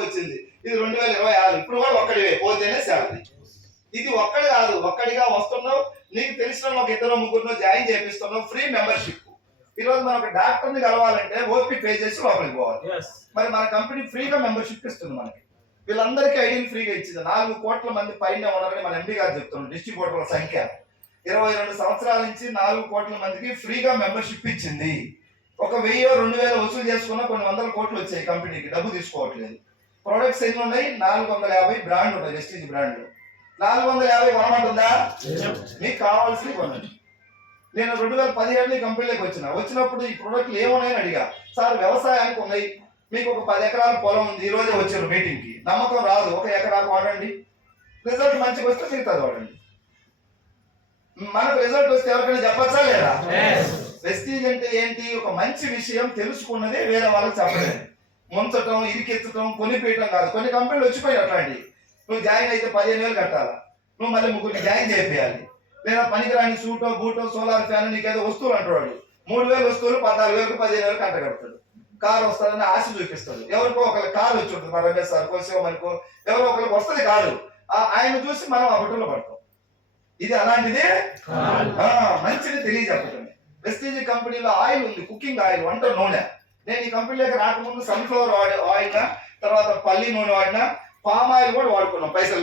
వచ్చింది. ఇది 2026 ఇప్పుడు కూడా ఒక్కడివే పోతేనే శాలరీ. ఇది ఒక్కడి కాదు, ఒక్కడిగా వస్తున్నావు, నీకు తెలిసిన ఒక ఇద్దరు ముగ్గురు జాయిన్ చేపిస్తున్నావు, ఫ్రీ మెంబర్షిప్. ఈ రోజు మనం ఒక డాక్టర్ని కలవాలంటే ఓపీ పే చేసి లోపలికి పోవాలి. మరి మన కంపెనీ ఫ్రీగా మెంబర్షిప్ ఇస్తుంది మనకి. వీళ్ళందరికీ ఐడీలు ఫ్రీగా ఇచ్చింది. 4 కోట్ల మంది పైన ఉన్నారని మన ఎండి గారు చెప్తున్నాం. డిస్ట్రిబ్యూటర్ల సంఖ్య 22 సంవత్సరాల నుంచి 4 కోట్ల మందికి ఫ్రీగా మెంబర్షిప్ ఇచ్చింది. ఒక 1000-2000 వసూలు చేసుకున్న కొన్ని వందల కోట్లు వచ్చాయి కంపెనీకి, డబ్బు తీసుకోవట్లేదు. ప్రొడక్ట్స్ ఎన్ని ఉన్నాయి? 450 బ్రాండ్ ఉన్నాయి, వెస్టీజ్ బ్రాండ్. 450 కొనమంటుందా? మీకు కావాల్సి కొనండి. నేను 2017 కంపెనీలోకి వచ్చినప్పుడు ఈ ప్రొడక్ట్లు ఏమున్నాయని అడిగా. సార్ వ్యవసాయానికి ఉన్నాయి, మీకు ఒక 10 ఎకరాల పొలం ఉంది, ఈ రోజే వచ్చారు మీటింగ్కి. నమ్మకం రాదు, 1 ఎకరాకు వాడండి, రిజల్ట్ మంచిగా వస్తే మిగతాది వాడండి. మనకు రిజల్ట్ వస్తే ఎవరికైనా చెప్పచ్చా లేదా? వెస్టీజ్ అంటే ఏంటి? ఒక మంచి విషయం తెలుసుకున్నదే వేరే వాళ్ళకి చెప్పలేదు. ముంచటం, ఇరికెత్తటం, కొనిపేయటం కాదు. కొన్ని కంపెనీలు వచ్చిపోయి అట్లాంటి. నువ్వు జాయిన్ అయితే 15,000 కట్టాలా, నువ్వు మళ్ళీ ముగ్గురిని జాయిన్ చేయాలి. లేదా పనికిరాని సూటో బూటో సోలార్ ఫ్యాన్ నీకేదో వస్తువులు అంటాడు. 3,000 వస్తువులు 14,000 15,000 అంట కడతాడు. కారు వస్తుందని ఆశ చూపిస్తాడు. ఎవరికో ఒకరికి కారు వచ్చి ఉంటుంది, మన రమేష్ సార్ కోసేమనుకో, ఎవరో ఒకరికి వస్తుంది కారు. ఆయన చూసి మనం ఆ బుట్టలో పడతాం. ఇది అలాంటిదే మంచిది తెలియజెప్పటమే. వెస్టీజ్ కంపెనీలో ఆయిల్ ఉంది, కుకింగ్ ఆయిల్, వంట నూనె. నేను ఈ కంపెనీలోకి రాకముందు సన్ఫ్లవర్ ఆయిల్, తర్వాత పల్లి నూనె వాడినా, పామ్ ఆయిల్ కూడా వాడుకున్నాం పైసలు